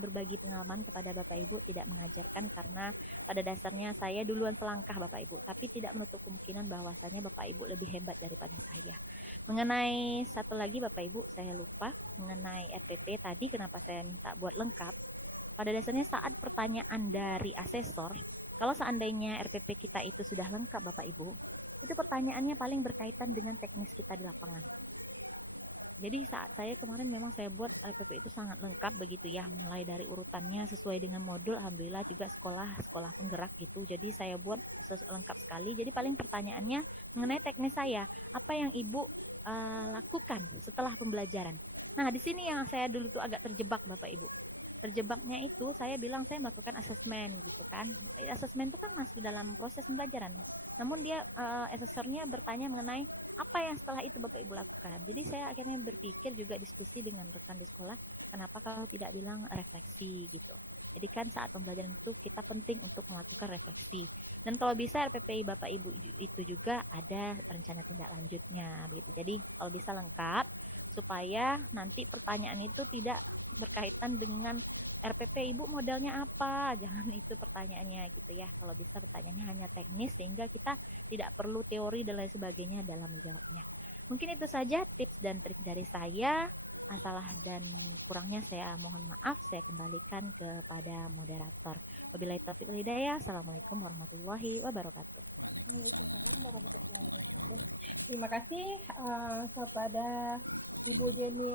berbagi pengalaman kepada Bapak Ibu, tidak mengajarkan, karena pada dasarnya saya duluan selangkah Bapak Ibu, tapi tidak menutup kemungkinan bahwasanya Bapak Ibu lebih hebat daripada saya. Mengenai satu lagi Bapak Ibu, saya lupa mengenai RPT tadi kenapa saya minta buat lengkap. Pada dasarnya saat pertanyaan dari asesor, kalau seandainya RPP kita itu sudah lengkap Bapak Ibu, itu pertanyaannya paling berkaitan dengan teknis kita di lapangan. Jadi saat saya kemarin memang saya buat RPP itu sangat lengkap begitu ya, mulai dari urutannya sesuai dengan modul, alhamdulillah juga sekolah penggerak gitu. Jadi saya buat lengkap sekali. Jadi paling pertanyaannya mengenai teknis saya, apa yang Ibu lakukan setelah pembelajaran. Nah, di sini yang saya dulu tuh agak terjebak Bapak Ibu. Terjebaknya itu saya bilang saya melakukan asesmen gitu kan. Asesmen itu kan masih dalam proses pembelajaran ya. Namun dia asesornya bertanya mengenai apa yang setelah itu Bapak Ibu lakukan. Jadi saya akhirnya berpikir juga diskusi dengan rekan di sekolah, kenapa kamu tidak bilang refleksi gitu. Jadi kan saat pembelajaran itu kita penting untuk melakukan refleksi. Dan kalau bisa RPPI Bapak Ibu itu juga ada rencana tindak lanjutnya gitu. Jadi kalau bisa lengkap supaya nanti pertanyaan itu tidak berkaitan dengan RPP Ibu modalnya apa, jangan itu pertanyaannya gitu ya. Kalau bisa pertanyaannya hanya teknis sehingga kita tidak perlu teori dan lain sebagainya dalam menjawabnya. Mungkin itu saja tips dan trik dari saya. Salah dan kurangnya saya mohon maaf. Saya kembalikan kepada moderator. Wabillahi taufiq wal hidayah. Assalamualaikum warahmatullahi wabarakatuh. Waalaikumsalam warahmatullahi wabarakatuh. Terima kasih kepada Ibu Jenny. Jenny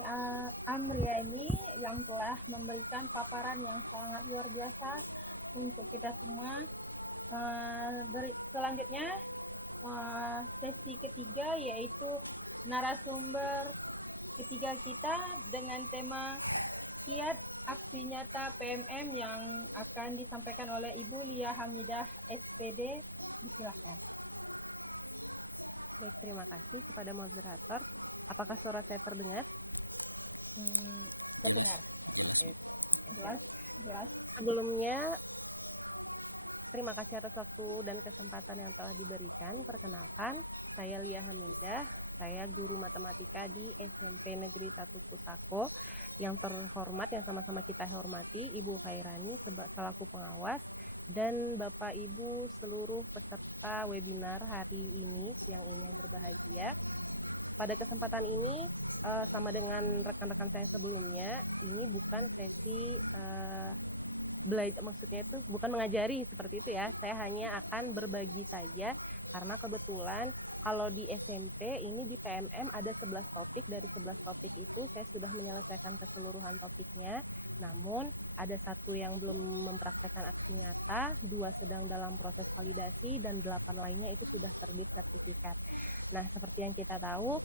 Amriani yang telah memberikan paparan yang sangat luar biasa untuk kita semua. Selanjutnya sesi ketiga, yaitu narasumber ketiga kita dengan tema kiat aksi nyata PMM yang akan disampaikan oleh Ibu Lia Hamidah SPD. Silakan. Terima kasih kepada moderator. Apakah suara saya terdengar? Jelas Bu. Jelas. Sebelumnya, terima kasih atas waktu dan kesempatan yang telah diberikan. Perkenalkan, saya Lia Hamidah. Saya guru matematika di SMP Negeri 1 Pusako. Yang terhormat, yang sama-sama kita hormati, Ibu Khairani selaku pengawas, dan Bapak Ibu seluruh peserta webinar hari ini yang berbahagia. Pada kesempatan ini, sama dengan rekan-rekan saya sebelumnya, ini bukan sesi belajar, maksudnya itu bukan mengajari seperti itu ya. Saya hanya akan berbagi saja, karena kebetulan kalau di SMP ini di PMM ada 11 topik. Dari 11 topik ini saya sudah menyelesaikan keseluruhan topiknya, namun ada satu yang belum mempraktekkan aksi nyata, 2 sedang dalam proses validasi, dan 8 lainnya itu sudah terbit sertifikat. Nah, seperti yang kita tahu,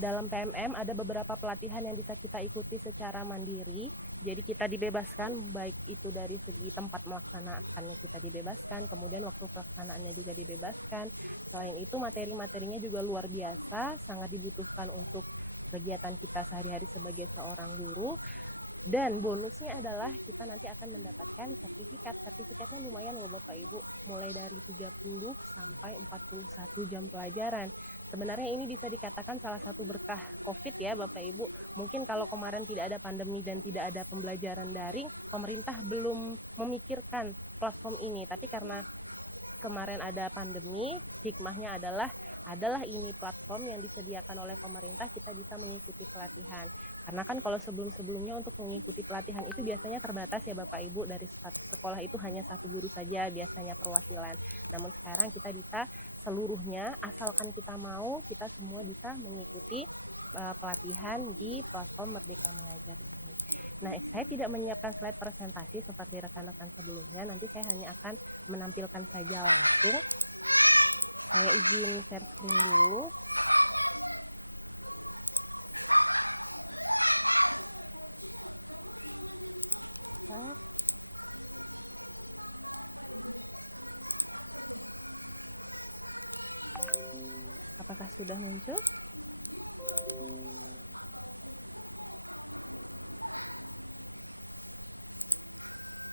dalam PMM ada beberapa pelatihan yang bisa kita ikuti secara mandiri. Jadi kita dibebaskan, baik itu dari segi tempat melaksanaannya kita dibebaskan, kemudian waktu pelaksanaannya juga dibebaskan. Selain itu materi-materinya juga luar biasa, sangat dibutuhkan untuk kegiatan kita sehari-hari sebagai seorang guru. Dan bonusnya adalah kita nanti akan mendapatkan sertifikatnya lumayan ya Bapak Ibu, mulai dari 30 sampai 41 jam pelajaran. Sebenarnya ini bisa dikatakan salah satu berkah COVID ya Bapak Ibu. Mungkin kalau kemarin tidak ada pandemi dan tidak ada pembelajaran daring, pemerintah belum memikirkan platform ini. Tapi karena kemarin ada pandemi, hikmahnya adalah ini platform yang disediakan oleh pemerintah, kita bisa mengikuti pelatihan. Karena kan kalau sebelum-sebelumnya untuk mengikuti pelatihan itu biasanya terbatas ya Bapak Ibu, dari satu sekolah itu hanya satu guru saja biasanya perwakilan. Namun sekarang kita bisa seluruhnya, asalkan kita mau, kita semua bisa mengikuti pelatihan di platform Merdeka. Nah, saya tidak menyiapkan slide presentasi seperti rekan-rekan sebelumnya. Nanti saya hanya akan menampilkan saja langsung. Saya izin setting dulu. Apakah sudah muncul?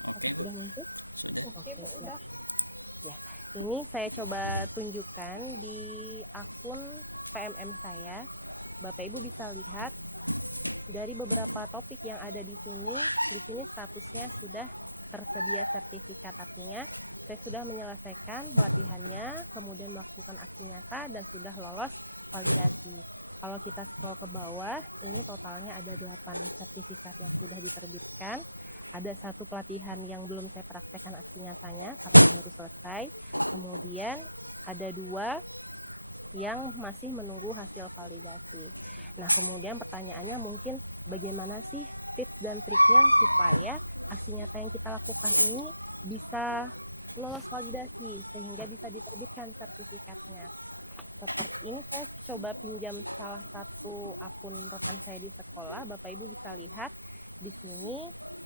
Oke Bu, sudah. Ini saya coba tunjukkan di akun PMM saya. Bapak Ibu bisa lihat dari beberapa topik yang ada di sini, di statusnya sudah tersedia sertifikat, artinya saya sudah menyelesaikan bagiannya, kemudian melakukan aksi nyata dan sudah lolos validasi. Kalau kita scroll ke bawah, ini totalnya ada 8 sertifikat yang sudah diterbitkan. Ada 1 pelatihan yang belum saya praktekkan aksi nyatanya sampai selesai. Kemudian ada 2 yang masih menunggu hasil validasi. Nah, kemudian pertanyaannya mungkin bagaimana sih tips dan triknya supaya aksi nyata yang kita lakukan ini bisa lolos validasi sehingga bisa diterbitkan sertifikatnya. Ini saya coba pinjam salah satu akun teman saya di sekolah. Bapak Ibu bisa lihat di sini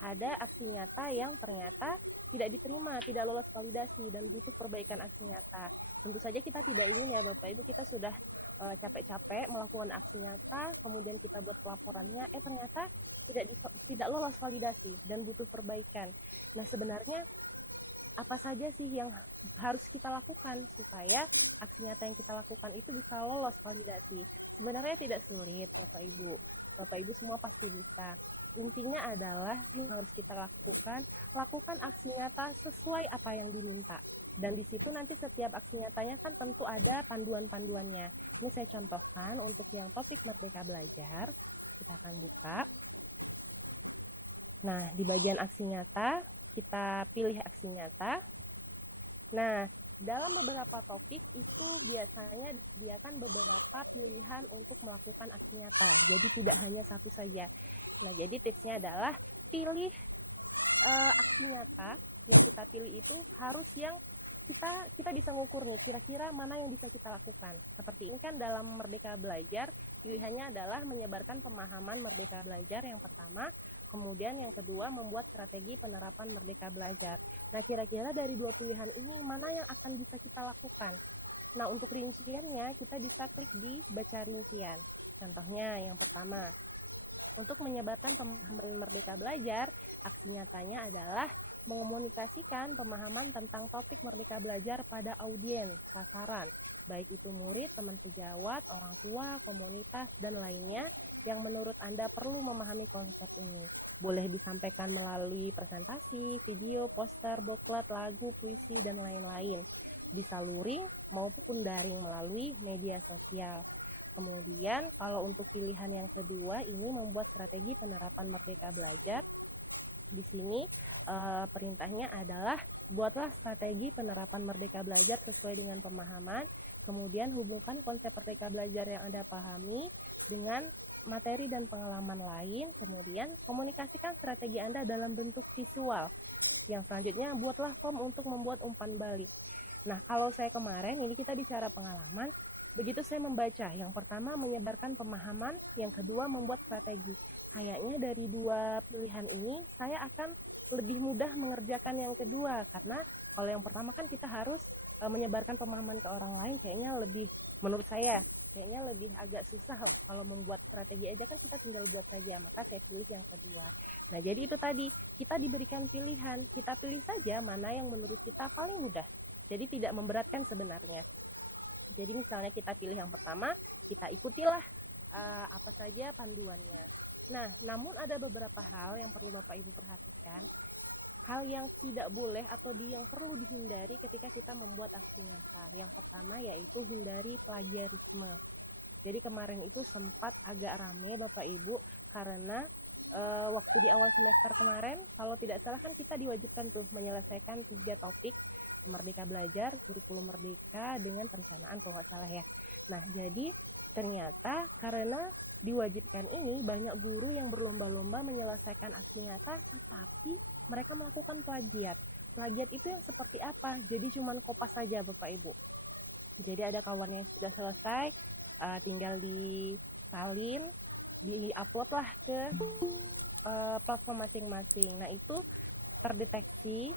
ada aksi nyata yang ternyata tidak diterima, tidak lolos validasi dan untuk perbaikan aksi nyata. Tentu saja kita tidak ingin ya Bapak Ibu, kita sudah capek-capek melakukan aksi nyata, kemudian kita buat pelaporannya, ternyata tidak lolos validasi dan butuh perbaikan. Nah, sebenarnya apa saja sih yang harus kita lakukan supaya aksi nyata yang kita lakukan itu bisa lolos validasi? Sebenarnya tidak sulit Bapak Ibu semua pasti bisa. Intinya adalah yang harus kita lakukan aksi nyata sesuai apa yang diminta. Dan di situ nanti setiap aksi nyatanya kan tentu ada panduan-panduannya. Ini saya contohkan untuk yang topik Merdeka Belajar. Kita akan buka. Nah, di bagian aksi nyata kita pilih aksi nyata. Nah, dalam beberapa topik itu biasanya disediakan beberapa pilihan untuk melakukan aksi nyata. Jadi tidak hanya satu saja. Nah, jadi tipsnya adalah pilih aksi nyata yang kita pilih itu harus yang kita bisa ngukur nih kira-kira mana yang bisa kita lakukan. Seperti ini kan dalam Merdeka Belajar pilihannya adalah menyebarkan pemahaman Merdeka Belajar yang pertama. Kemudian yang kedua, membuat strategi penerapan Merdeka Belajar. Nah, kira-kira dari 2 pilihan ini mana yang akan bisa kita lakukan? Nah, untuk rinciannya kita bisa cek di baca rincian. Contohnya yang pertama, untuk menyebarkan pemahaman Merdeka Belajar, aksi nyatanya adalah mengomunikasikan pemahaman tentang topik Merdeka Belajar pada audiens sasaran, baik itu murid, teman sejawat, orang tua, komunitas, dan lainnya yang menurut Anda perlu memahami konsep ini. Boleh disampaikan melalui presentasi, video, poster, booklet, lagu, puisi, dan lain-lain. Bisa luring maupun daring melalui media sosial. Kemudian kalau untuk pilihan yang kedua ini membuat strategi penerapan Merdeka Belajar. Di sini perintahnya adalah buatlah strategi penerapan Merdeka Belajar sesuai dengan pemahaman. Kemudian hubungkan konsep Merdeka Belajar yang Anda pahami dengan materi dan pengalaman lain. Kemudian komunikasikan strategi Anda dalam bentuk visual. Yang selanjutnya buatlah form untuk membuat umpan balik. Nah, kalau saya kemarin ini kita bicara pengalaman. Begitu saya membaca, yang pertama menyebarkan pemahaman, yang kedua membuat strategi. Kayaknya dari 2 pilihan ini saya akan lebih mudah mengerjakan yang kedua, karena kalau yang pertama kan kita harus menyebarkan pemahaman ke orang lain, kayaknya lebih, menurut saya kayaknya lebih agak susah kalau membuat strategi aja kan kita tinggal buat saja, maka saya pilih yang kedua. Nah, jadi itu tadi, kita diberikan pilihan, kita pilih saja mana yang menurut kita paling mudah, jadi tidak memberatkan sebenarnya. Jadi misalnya kita pilih yang pertama, kita ikutilah apa saja panduannya. Nah, namun ada beberapa hal yang perlu Bapak Ibu perhatikan. Hal yang tidak boleh atau yang perlu dihindari ketika kita membuat aksi nyata. Yang pertama yaitu hindari plagiarisme. Jadi kemarin itu sempat agak ramai Bapak Ibu karena waktu di awal semester kemarin, kalau tidak salah kan kita diwajibkan untuk menyelesaikan 3 topik Merdeka Belajar, kurikulum Merdeka dengan perencanaan ya. Nah, jadi ternyata karena diwajibkan ini banyak guru yang berlomba-lomba menyelesaikan aksi nyata, tapi mereka melakukan plagiat. Plagiat itu seperti apa? Jadi cuma kopas saja Bapak Ibu. Jadi ada kawarnya yang sudah selesai, tinggal disalin, di-upload lah ke platform masing-masing. Nah, itu terdeteksi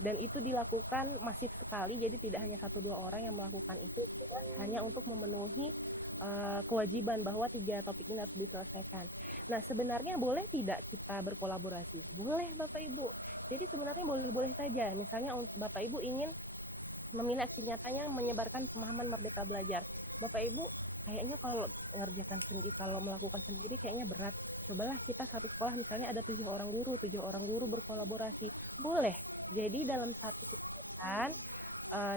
dan itu dilakukan masif sekali, jadi tidak hanya 1-2 orang yang melakukan itu, hanya untuk memenuhi kewajiban bahwa 3 topik ini harus diselesaikan. Nah, sebenarnya boleh tidak kita berkolaborasi? Boleh Bapak Ibu. Jadi sebenarnya boleh saja. Misalnya Bapak Ibu ingin meminat nyatanya menyebarkan pemahaman Merdeka Belajar. Bapak Ibu kayaknya kalau ngerjakan sendiri, kalau melakukan sendiri kayaknya berat, cobalah kita satu sekolah misalnya ada 7 orang guru berkolaborasi, boleh. Jadi dalam satu kegiatan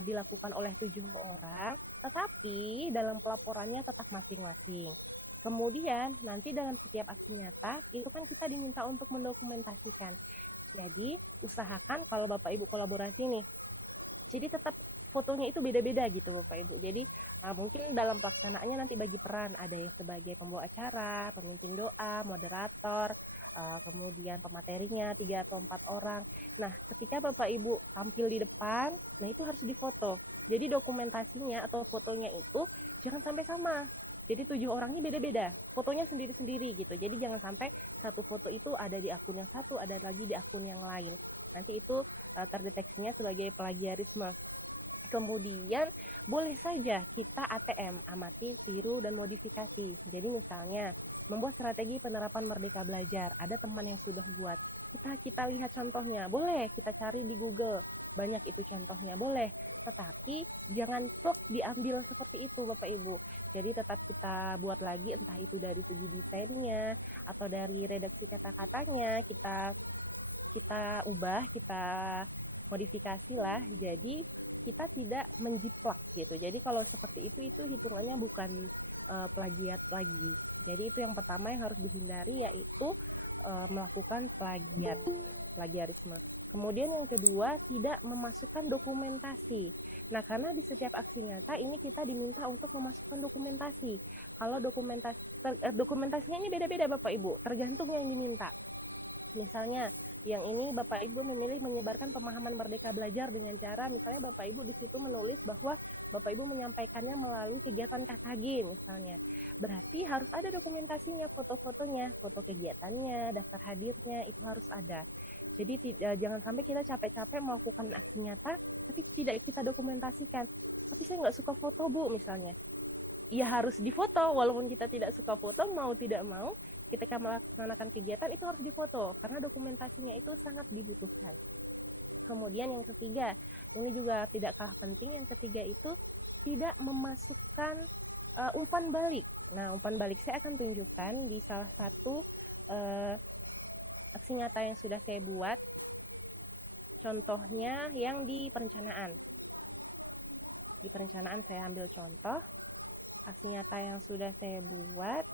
dilakukan oleh 7 orang, tetapi dalam pelaporannya tetap masing-masing. Kemudian nanti dalam setiap aksi nyata itu kan kita diminta untuk mendokumentasikan. Jadi usahakan kalau Bapak Ibu kolaborasi nih, jadi tetap fotonya itu beda-beda gitu Bapak Ibu. Jadi mungkin dalam pelaksanaannya nanti bagi peran, ada yang sebagai pembawa acara, pemimpin doa, moderator, kemudian pematerinya 3 atau 4 orang. Nah ketika Bapak Ibu tampil di depan, ya itu harus difoto. Jadi dokumentasinya atau fotonya itu jangan sampai sama. Jadi 7 orangnya beda-beda, fotonya sendiri-sendiri gitu. Jadi jangan sampai satu foto itu ada di akun yang satu, ada lagi di akun yang lain. Nanti itu terdeteksinya sebagai plagiarisme. Kemudian boleh saja kita ATM, amati, tiru, dan modifikasi. Jadi misalnya membuat strategi penerapan Merdeka Belajar, ada teman yang sudah buat, kita lihat contohnya, boleh kita cari di Google, banyak itu contohnya, boleh. Tetapi jangan sok diambil seperti itu Bapak Ibu. Jadi tetap kita buat lagi, entah itu dari segi desainnya atau dari redaksi kata-katanya, kita ubah, kita modifikasi lah. Jadi kita tidak menjiplak gitu. Jadi kalau seperti itu hitungannya bukan plagiat lagi. Jadi itu yang pertama yang harus dihindari, yaitu melakukan plagiarisme. Kemudian yang kedua, tidak memasukkan dokumentasi. Nah karena di setiap aksi nyata ini kita diminta untuk memasukkan dokumentasi. Kalau dokumentasinya ini beda-beda Bapak Ibu, tergantung yang diminta. Misalnya yang ini Bapak Ibu memilih menyebarkan pemahaman Merdeka Belajar dengan cara, misalnya Bapak Ibu di situ menulis bahwa Bapak Ibu menyampaikannya melalui kegiatan KKG misalnya. Berarti harus ada dokumentasinya, foto-fotonya, foto kegiatannya, daftar hadirnya, itu harus ada. Jadi jangan sampai kita capek-capek melakukan aksi nyata tapi tidak kita dokumentasikan. Tapi saya nggak suka foto Bu misalnya, ya harus difoto walaupun kita tidak suka foto, mau tidak mau ketika melaksanakan kegiatan itu harus difoto karena dokumentasinya itu sangat dibutuhkan. Kemudian yang ketiga, ini juga tidak kalah penting, yang ketiga itu tidak memasukkan umpan balik. Nah umpan balik saya akan tunjukkan di salah satu aksi nyata yang sudah saya buat, contohnya yang di perencanaan. Di perencanaan saya ambil contoh aksi nyata yang sudah saya buat.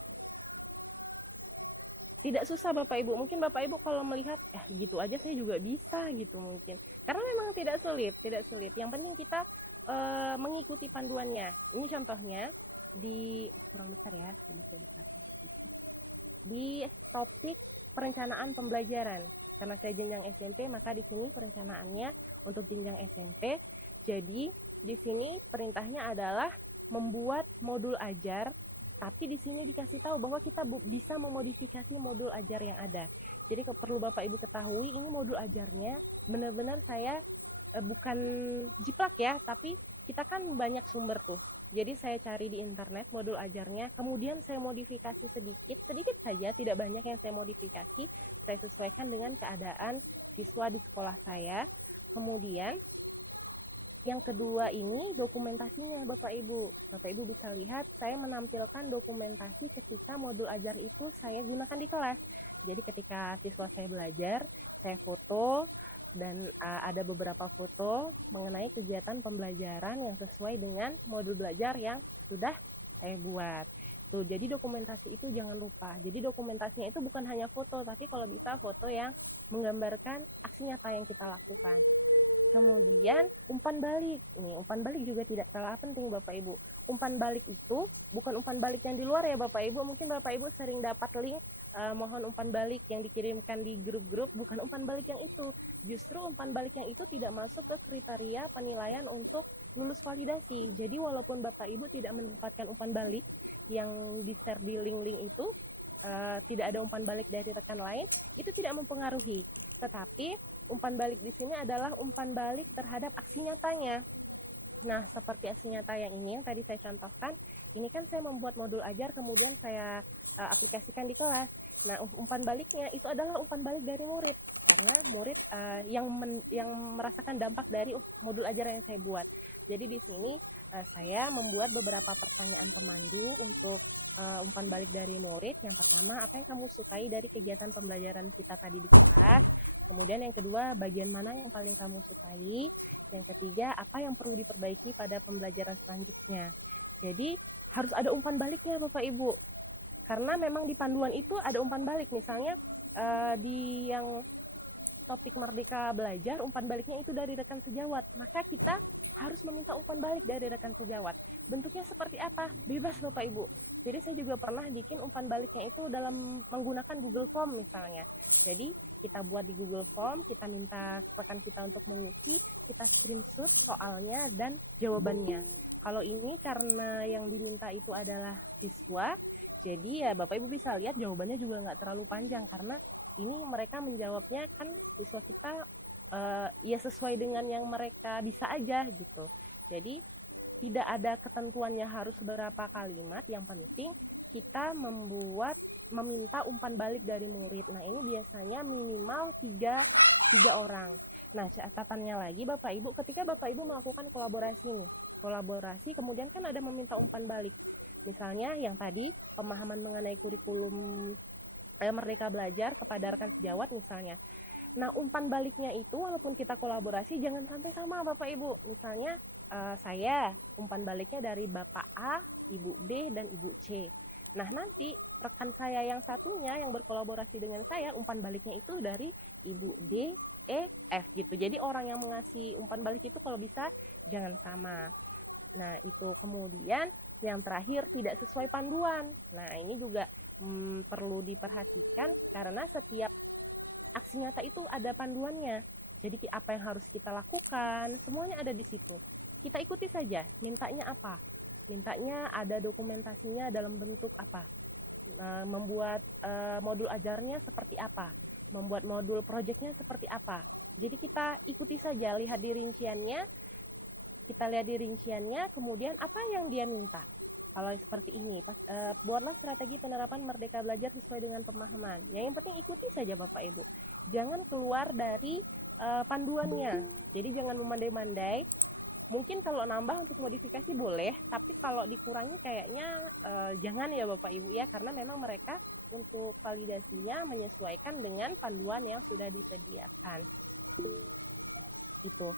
Tidak susah Bapak Ibu, mungkin Bapak Ibu kalau melihat gitu aja saya juga bisa gitu mungkin, karena memang tidak sulit. Yang penting kita mengikuti panduannya. Ini contohnya di topik perencanaan pembelajaran. Karena saya jenjang SMP, maka di sini perencanaannya untuk jenjang SMP. Jadi di sini perintahnya adalah membuat modul ajar, tapi di sini dikasih tahu bahwa kita bisa memodifikasi modul ajar yang ada. Jadi perlu Bapak Ibu ketahui, ini modul ajarnya benar-benar saya bukan jiplak ya, tapi kita kan banyak sumber tuh. Jadi saya cari di internet modul ajarnya, kemudian saya modifikasi sedikit saja, tidak banyak yang saya modifikasi. Saya sesuaikan dengan keadaan siswa di sekolah saya. Kemudian yang kedua ini dokumentasinya Bapak Ibu. Bapak Ibu bisa lihat saya menampilkan dokumentasi ketika modul ajar itu saya gunakan di kelas. Jadi ketika siswa saya belajar, saya foto dan ada beberapa foto mengenai kegiatan pembelajaran yang sesuai dengan modul belajar yang sudah saya buat. Tuh, jadi dokumentasi itu jangan lupa. Jadi dokumentasinya itu bukan hanya foto, tapi kalau bisa foto yang menggambarkan aksi nyata yang kita lakukan. Kemudian umpan balik. Umpan balik juga tidak kalah penting Bapak Ibu. Umpan balik itu bukan umpan balik yang di luar ya Bapak Ibu. Mungkin Bapak Ibu sering dapat link mohon umpan balik yang dikirimkan di grup-grup, bukan umpan balik yang itu. Justru umpan balik yang itu tidak masuk ke kriteria penilaian untuk lulus validasi. Jadi walaupun Bapak Ibu tidak mendapatkan umpan balik yang di-share di link-link itu, tidak ada umpan balik dari rekan lain, itu tidak mempengaruhi. Tetapi umpan balik di sini adalah umpan balik terhadap aksi nyatanya. Nah, seperti aksi nyata yang ini yang tadi saya contohkan, ini kan saya membuat modul ajar kemudian saya aplikasikan di kelas. Nah, umpan baliknya itu adalah umpan balik dari murid. Murid yang merasakan dampak dari modul ajar yang saya buat. Jadi di sini saya membuat beberapa pertanyaan pemandu untuk umpan balik dari murid. Yang pertama, apa yang kamu sukai dari kegiatan pembelajaran kita tadi di kelas? Kemudian yang kedua, bagian mana yang paling kamu sukai? Yang ketiga, apa yang perlu diperbaiki pada pembelajaran selanjutnya? Jadi harus ada umpan baliknya Bapak Ibu, karena memang di panduan itu ada umpan balik. Misalnya di yang topik Merdeka Belajar, umpan baliknya itu dari rekan sejawat, maka kita harus meminta umpan balik dari rekan sejawat. Bentuknya seperti apa? Bebas Bapak Ibu. Jadi saya juga pernah bikin umpan baliknya itu dalam menggunakan Google Form misalnya. Jadi kita buat Google Form, kita minta rekan kita untuk mengisi, kita screenshot soalnya dan jawabannya. Kalau ini karena yang diminta itu adalah siswa, jadi ya Bapak Ibu bisa lihat jawabannya juga nggak terlalu panjang, karena ini mereka menjawabnya kan siswa kita ya sesuai dengan yang mereka bisa aja gitu. Jadi tidak ada ketentuannya harus berapa kalimat, yang penting kita meminta umpan balik dari murid. Nah ini biasanya minimal 3 orang. Nah catatannya lagi Bapak Ibu, ketika Bapak Ibu melakukan kolaborasi kemudian kan ada meminta umpan balik. Misalnya yang tadi pemahaman mengenai kurikulum Merdeka Belajar kepada rekan sejawat misalnya. Nah umpan baliknya itu walaupun kita kolaborasi jangan sampai sama Bapak Ibu. Misalnya saya umpan baliknya dari Bapak A, Ibu B, dan Ibu C. Nah nanti rekan saya yang satunya yang berkolaborasi dengan saya, umpan baliknya itu dari Ibu D, E, F gitu. Jadi orang yang mengasih umpan balik itu kalau bisa jangan sama. Nah itu, kemudian yang terakhir tidak sesuai panduan. Nah ini juga perlu diperhatikan karena setiap aksi nyata itu ada panduannya. Jadi apa yang harus kita lakukan semuanya ada di situ. Kita ikuti saja. Mintanya apa? Mintanya ada dokumentasinya dalam bentuk apa? Membuat modul ajarnya seperti apa? Membuat modul proyeknya seperti apa? Jadi kita ikuti saja, lihat di rinciannya. Kita lihat di rinciannya, kemudian apa yang dia minta. Kalau seperti ini, buatlah strategi penerapan Merdeka Belajar sesuai dengan pemahaman. Ya, yang penting ikuti saja Bapak Ibu. Jangan keluar dari panduannya. Jadi jangan memandai-mandai. Mungkin kalau nambah untuk modifikasi boleh, tapi kalau dikurangi kayaknya jangan ya Bapak Ibu ya, karena memang mereka untuk validasinya menyesuaikan dengan panduan yang sudah disediakan. Gitu.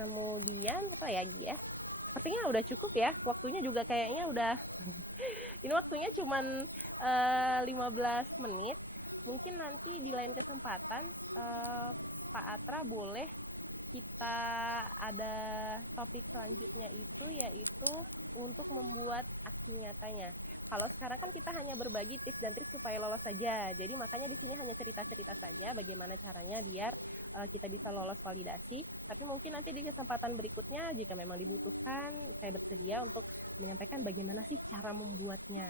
Kemudian apa ya gitu ya, sepertinya udah cukup ya, waktunya juga kayaknya udah ini waktunya cuman 15 menit. Mungkin nanti di lain kesempatan Pak Atra boleh kita ada topik selanjutnya itu, yaitu untuk membuat aksi nyatanya. Kalau sekarang kan kita hanya berbagi tips dan trik supaya lolos saja, jadi makanya di sini hanya cerita-cerita saja bagaimana caranya biar kita bisa lolos validasi. Tapi mungkin nanti di kesempatan berikutnya jika memang dibutuhkan, saya bersedia untuk menyampaikan bagaimana sih cara membuatnya.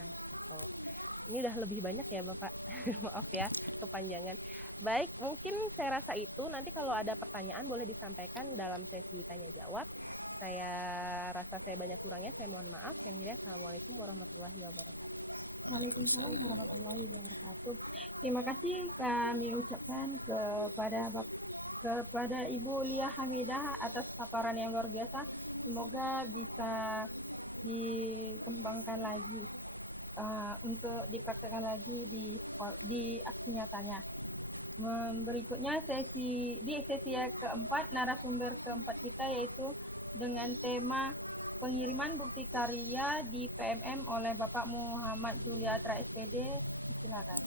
Ini udah lebih banyak ya Bapak, maaf ya kepanjangan. Baik, mungkin saya rasa itu. Nanti kalau ada pertanyaan boleh disampaikan dalam sesi tanya jawab. Saya rasa saya banyak kurangnya, saya mohon maaf ya. Assalamualaikum warahmatullahi wabarakatuh. Waalaikumsalam warahmatullahi wabarakatuh. Terima kasih kami ucapkan kepada Ibu Lia Hamidah atas paparan yang luar biasa. Semoga bisa dikembangkan lagi untuk dipraktekkan lagi di aksi nyatanya. Berikutnya di sesi yang keempat, narasumber keempat kita yaitu dengan tema pengiriman bukti karya di PMM oleh Bapak Muhammad Suryatra SPD. Silakan.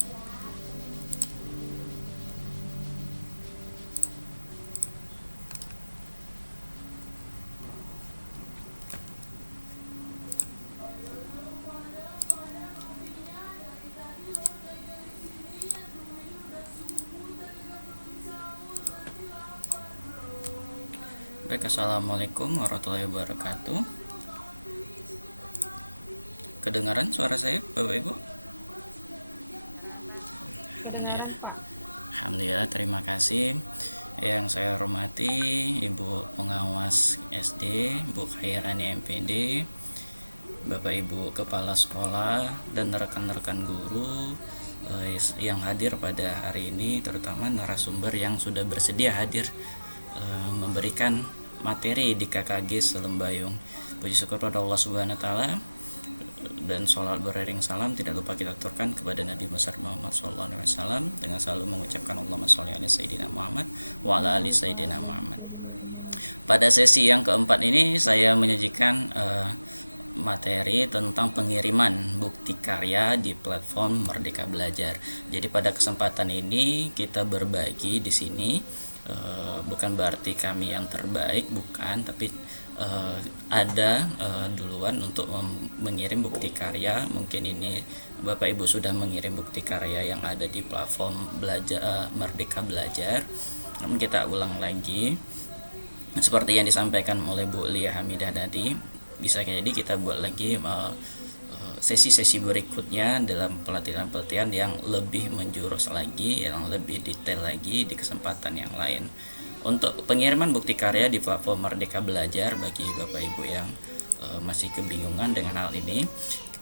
Baik, assalamualaikum warahmatullahi wabarakatuh. Kedengaran suara saya Bapak Ibu? Alhamdulillah, terima kasih. Yang saya hormati Ibu Pengawas SD, Bu Khairani MPD, Bapak Ibu Kepala Sekolah, dan rekan-rekan guru, yang hadir pada hari ini, terutama narasumber yang sudah bersedia hadir memberikan materi di KKG Selembayung. Puji syukur pada Allah Subhanahu wa taala, dan sholat beriring salam tidak lupa kita aturkan kepada Nabi besar Muhammad SAW dengan selalu mengucapkan Allahumma sholli ala Sayyidina Muhammad wa ala ali Sayyidina Muhammad. Pada sesi yang keempat ini saya menyajikan materi tentang pengiriman bukti karya di platform Merdeka Belajar. Jadi pada kesempatan ini kita berbagi di sini, bukan berarti kami yang terbaik, bukan, tapi ada duluan untuk mengirim bukti karya. Mungkin ini Bapak Ibu sudah mengirim bukti karya yang ada di platform belajar Merdeka Belajar. Namun kita ulang lagi seperti yang disampaikan oleh Bu Lia Hamidah tadi, bisa jadi kita buat lagi sesi-sesi berikutnya dalam pelatihan-pelatihan yang lebih menjurus lagi, yang lebih detail lagi di kesempatan yang lain. Untuk pengiriman bukti karya di platform Merdeka Belajar, bagi Bapak Ibu yang masih kebingungan dengan hal ini,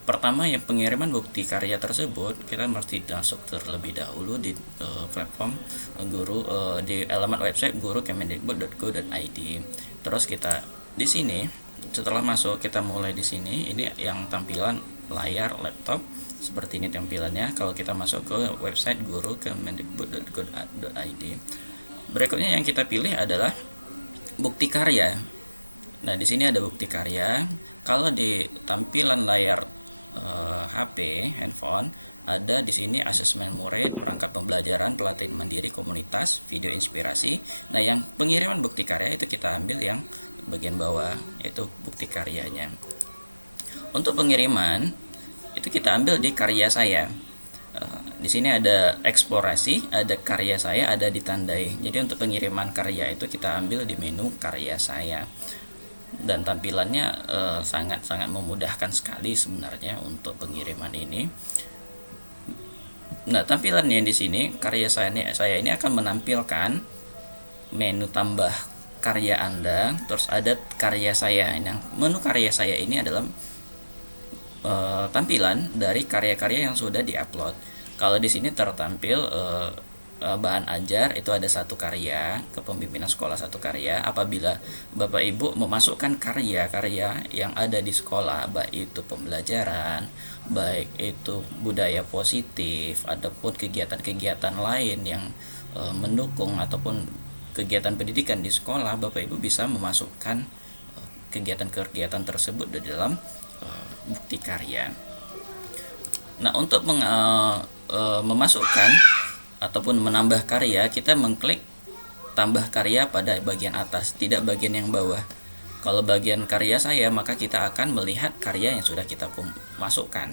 pertama yang pengiriman bukti karya tersebut kita mesti masuk terlebih dahulu di platform guru, di alamat website guru.kemendikbud.go.id. Terus kita di sini, setelah masuk kita mulai di sini, ini yang tampilan layar laptop seperti ini tampilannya. Kalau kita masuk ke website guru.kemendikbud.go.id, berikutnya yang kita pilih adalah bukti karya. Nah, di sini ada bukti karya. Kalau di tampilan layar HP, handphone, ada di sini asesmen murid, perangkat pembelajaran, pelatihan mandiri, komunitas, video inspirasi. Nah, yang pengiriman bukti karya itu kita ambil yang bagian bawah, yaitu bukti karyanya. Untuk pengiriman itu kita ambil di karya saya. Di sini ada eksplorasi, ada karya saya, ada ditandai. Jadi untuk pengiriman karya itu kita ambil di menu karya saya. Dan tampilannya sangat-sangat memudahkan sekali sebenarnya untuk pengiriman ini. Nah, tampilannya di sini karya saya ini akan menampilkan menu tambah karya Anda, terus ada karya saya. Nah, menu karya saya ini adalah tampilan dari karya-karya yang sudah diupload. Kalau di sini tertampil bahan ajar, itu ada satu karya, kepemimpinan sekolah satu karya. Apabila Bapak Ibu memasukkan karya-karya yang ada di sekolah, baik itu pembelajaran, baik itu budaya positif, ataupun kegiatan-kegiatan lain yang mendukung ataupun kegiatan pendidikan di sekolah, Bapak Ibu bisa memasukkan kegiatan-kegiatan tersebut di dalam bukti karya. Nah, untuk memasukkan ataupun menambah karya, kita mengklik tambah karya pada bagian atas, tidak bagian yang bawah. Kalau bagian karya saya, maka kita akan melihat karya yang sudah kita masukkan.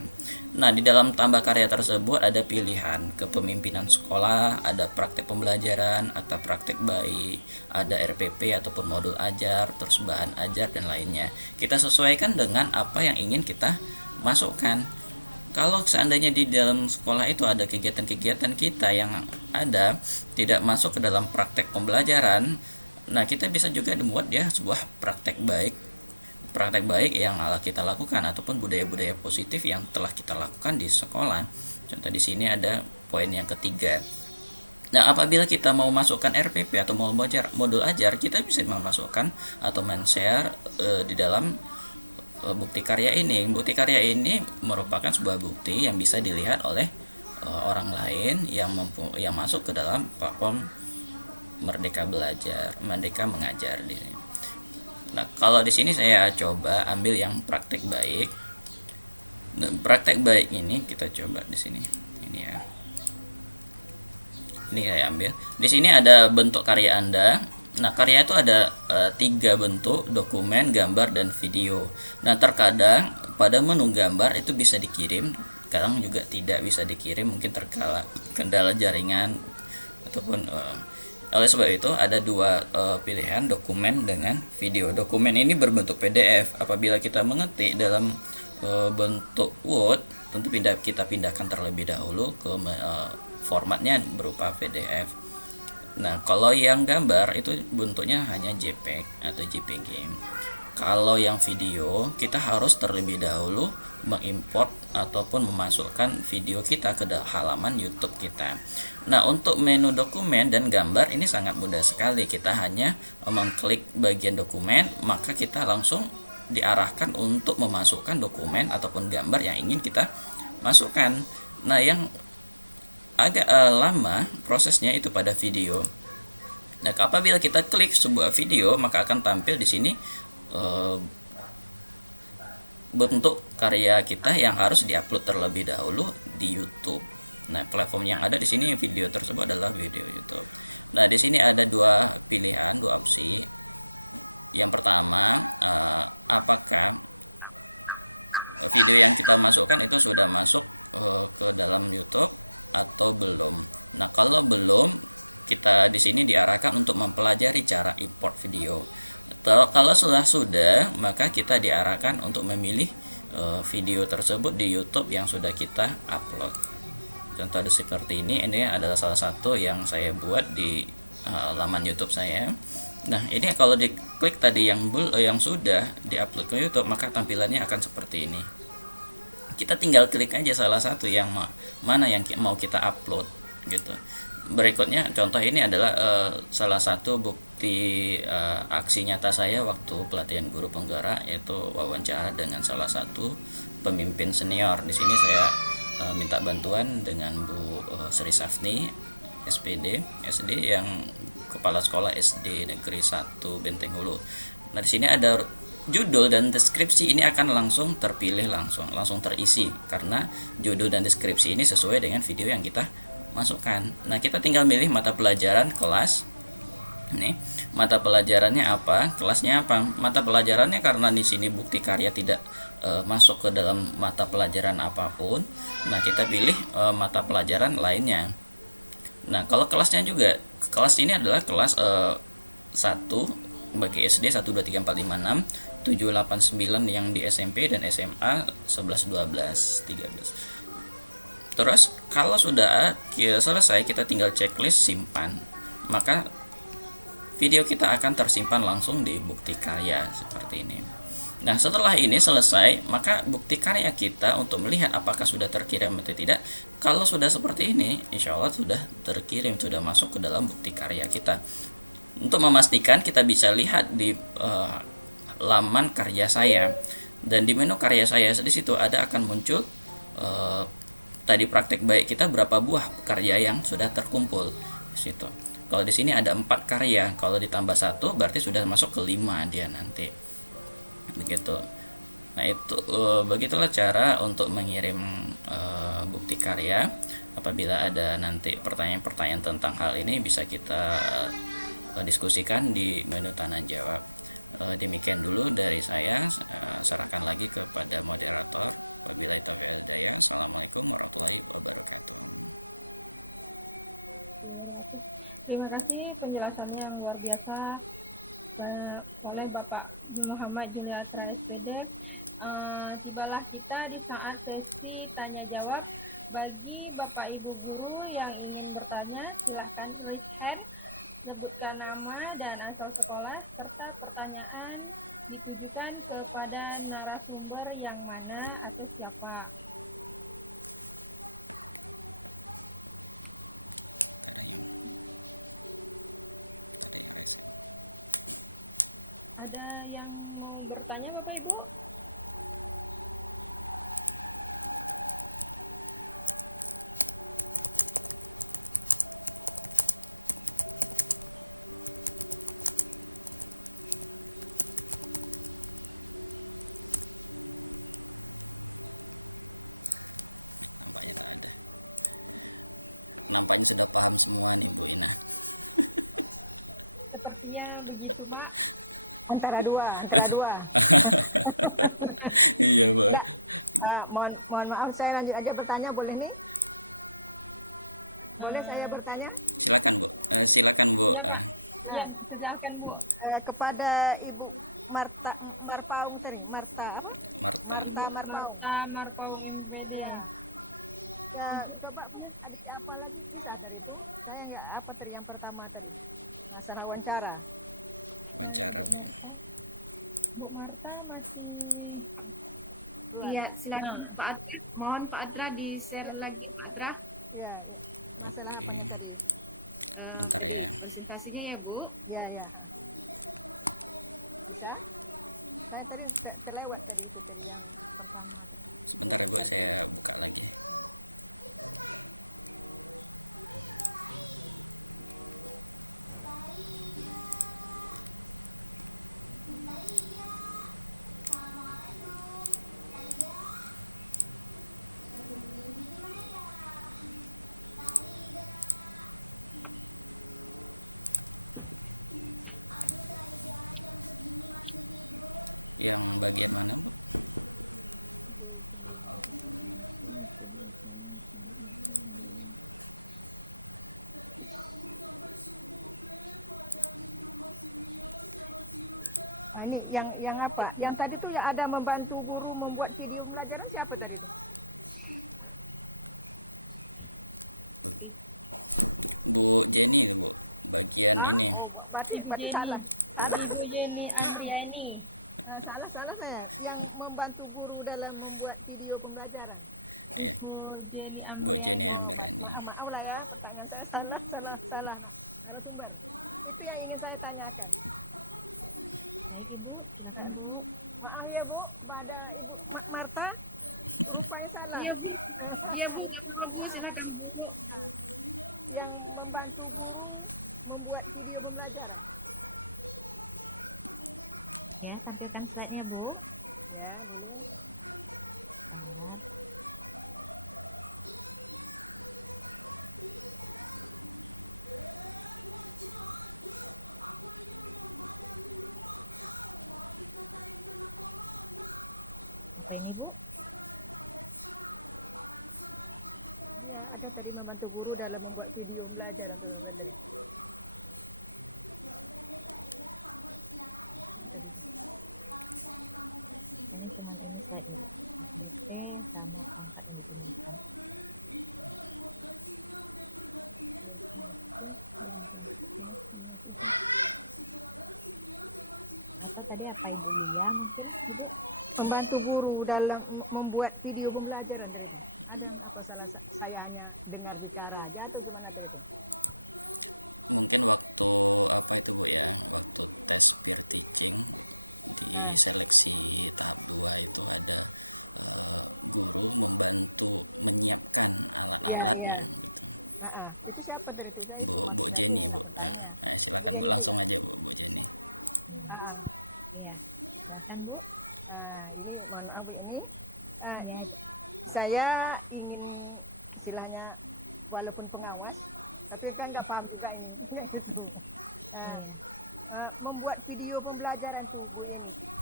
Nah, di dalam tambah karya tersebut ada pilihan kepemimpinan sekolah, ada praktek pembelajaran atau praktek baik, ada RPP ataupun modul ajar, terus bahan ajar dan lainnya. Kita sesuaikan dengan apa yang ingin kita masukkan. Kalau seandainya di dalam sekolah itu ada kegiatan-kegiatan kita yang ada tidak masuk ke dalam praktek pembelajaran, nah kita bisa juga membuat ya sebuah praktek baik yang kita lakukan ataupun budaya-budaya positif yang telah kita lakukan di sekolah. Contoh di sini ada poin yang ketiga. Nah, apabila kita mau masukkan RPP atau mau belajar modul ajar, kita bisa memasukkan atau men-share di dalam bukti karya ini. Bukti karya ini merupakan sebuah bukti yang bisa dilihat oleh orang lain yang masuk ke dalam platform Merdeka Belajar, Merdeka Mengajar di sini. Nah, kalau di sini saya coba ambil yang praktek baik. Nah, praktek baik ini kita coba di sini. Ini ya. Ini saya ambil. Di sini ada bentuk karya Anda. Nah, karya itu ada 3 bentuk, dokumen, gambar, dan video. Nah, terkadang pada menu gambar itu bisa dikirim, kadang juga tidak bisa dikirim, mungkin terkala kendala jaringan ataupun oleh sebab itu ada 2 pilihan, dokumen dengan video. Dokumen ini berbentuk PDF. Apabila kita mengetik dalam bentuk Word, tentu kita pindahkan terlebih dahulu ke formatnya berupa PDF. Nah, kalau yang gambar itu bentuknya hanya JPEG atau JPG. Kalau yang video, kita harus terlebih dahulu mengimport ataupun memasukkan video kita ke halaman YouTube kita. Nah, untuk menu dokumen dan gambar ini sangat mudah sekali. Kita hanya mengklik bagian dokumen, maka kita langsung diarahkan untuk memasukkan dokumen ataupun gambar yang ingin kita masukkan. Nah, yang agak lama prosesnya itu pada video. Nah, apabila kita klik sebuah video, maka akan tampil di sini bentuk karya kita yang harus diupload terlebih dahulu di YouTube. Nah, platform yang ada di sini video tersebut adalah video YouTube. Nah, di sini ada dua pilihan, dua opsi. Yang pertama, apakah video yang kita masukkan itu sudah masuk ke dalam YouTube atau belum? Nah, kalau belum, kita di sini diarahkan untuk mempelajari cara import video. Kalau sudah, maka kita diarahkan untuk memilih video tersebut di YouTube yang sudah kita upload. Contoh seperti ini adalah salah satu yang saya buat di laman YouTube saya. Nah, ini kalau diklik tadi yang sudah diupload ke YouTube, maka tampilannya akan seperti ini. Kita tinggal klik aja salah satu yang mana yang mau kita upload gitu. Berikutnya contoh ini adalah salah satu bukti aksi nyata saya waktu pelatihan guru penggerak, yaitu wawancara dengan salah satu pemimpin senior. Di sini saya minta bantuan dengan Bu Sri Safni SPD SD yang kepala sekolah SD Negeri 1 Benteng Hulu. Nah, di sini ada judul dan deskripsi, ini akan langsung terpilih, langsung terisi karena judul dan deskripsi ini sesuai dengan video yang kita masukkan. Nah, kita tinggal milih mata pelajaran, kelas. Nih, mata pelajarannya apa, kelasnya apa. Mata pelajarannya karena di sini bukti karya tidak masuk ke dalam mata pelajaran apapun. Nah, kita pilih mata pelajaran lainnya. Nah, kalau kelasnya juga, kelas ini adalah kelas 1 bagi SD 1 2 3 4 5 6 7 8 9 yang di SMP dan SMA 11 12 13. Terus kalau sudah selesai, kita tinggal checklist simpan, maka video kita akan tersimpan langsung di bukti karya seperti ini. Nah, setelah ini selesai, maka bukti karya kita untuk melihat apakah sudah terkirim atau tidak. Kalau sudah seperti ini, insya Allah sudah terkirim, sudah masuk ke dalam bukti karya kita. Untuk memastikan, kita bisa lihat di laman karya saya, dan di menu karya saya di situ akan muncul tadi praktek baik kita berapa buah karya yang sudah terkumpul di situ. Kalau di sini ada 4 karya, kalau ditambah 1 berarti sudah masuk ke 5 dia nanti. Begitu. Nah, itu begitulah cara untuk mengirim bukti karya. Apabila ada nanti pertanyaan-pertanyaan tentang hal ini, bisa kita diskusikan di menu tanya jawab. Demikian dulu dari saya. Serahkan lagi kepada moderator. Wabillahi taufiq wal hidayah. Assalamualaikum warahmatullahi wabarakatuh. Terima kasih penjelasannya yang luar biasa oleh Bapak Muhammad Juliatra SPD. Tibalah kita di saat sesi tanya jawab. Bagi Bapak Ibu guru yang ingin bertanya, silahkan tulis hand, sebutkan nama dan asal sekolah serta pertanyaan ditujukan kepada narasumber yang mana atau siapa. Ada yang resen. Ada yang mau bertanya Bapak Ibu? Nampaknya tak ada. Nampaknya sudah paham semua nih Bu Ina. Sepertinya begitu Pak. Antara dua. Iya, Bu. Ya, mohon maaf, saya lanjut aja bertanya, boleh nih? Boleh saya bertanya? Silakan Bu. Silakan Bu. Ya, silakan Bu. Kepada Ibu Marta Marpaung tadi, Marta apa? Marta. Marta Marpaung. Marpau MPD. Ya, Bapak punya ada apa lagi? Saya nggak apa tadi yang pertama tadi, masalah wawancara. Wawancara Bu. Bu Marta masih Duluan. lihat silakan Pak Adra. Mohon Pak Adra di share lagi Pak Adra Iya. Masalah Oke, apanya tadi? bentar ya. presentasinya ya Bu. Ya, ya. Sudah? Saya tadi terlewat tadi. Sebentar ya Bu, saya buka lagi. Yang bagian mana Bu? Nah, ini yang apa? Yang tadi tuh ya ada membantu guru membuat video pembelajaran siapa tadi? Bu Jenny itu Bu, bagian ini. Oh, berarti salah. Salah. Bu Yemi Andriani. Salah saya. Yang membantu guru dalam membuat video pembelajaran. Iya, Bu Jenny Bu Andriani. Jenny Amberani. Maaf lah ya, pertanyaan saya salah. Kalau sumber itu yang ingin saya tanyakan. Maaf ya Bu, pada Mak Marta, rupanya salah. Iya Bu, iya Bu, nggak apa-apa Bu, silakan Bu. Yang membantu guru membuat video pembelajaran. Ya, tampilkan slide-nya Bu. Ini Bu. Ada tadi membantu guru dalam membuat video pembelajaran. Atau tadi apa yang dia mungkin Bu? Membantu guru dalam membuat video pembelajaran. Ada salah satu kayaknya dengar bicara aja atau gimana tadi? Mungkin waktu apa itu Bu ya, waktu tes peer teaching di seleksi tahap 2 itu ada guru membantu menyiapkan alat-alatnya gitu. Itu siapa tadi itu? Bu Jenny Bu. Silakan Bu, langsung aja Bu Jenny. Silakan Bu. Ini mohon maaf Bu ini. Saya ingin istilahnya walaupun pengawas, tapi kan nggak paham juga ini. Membuat video pembelajaran itu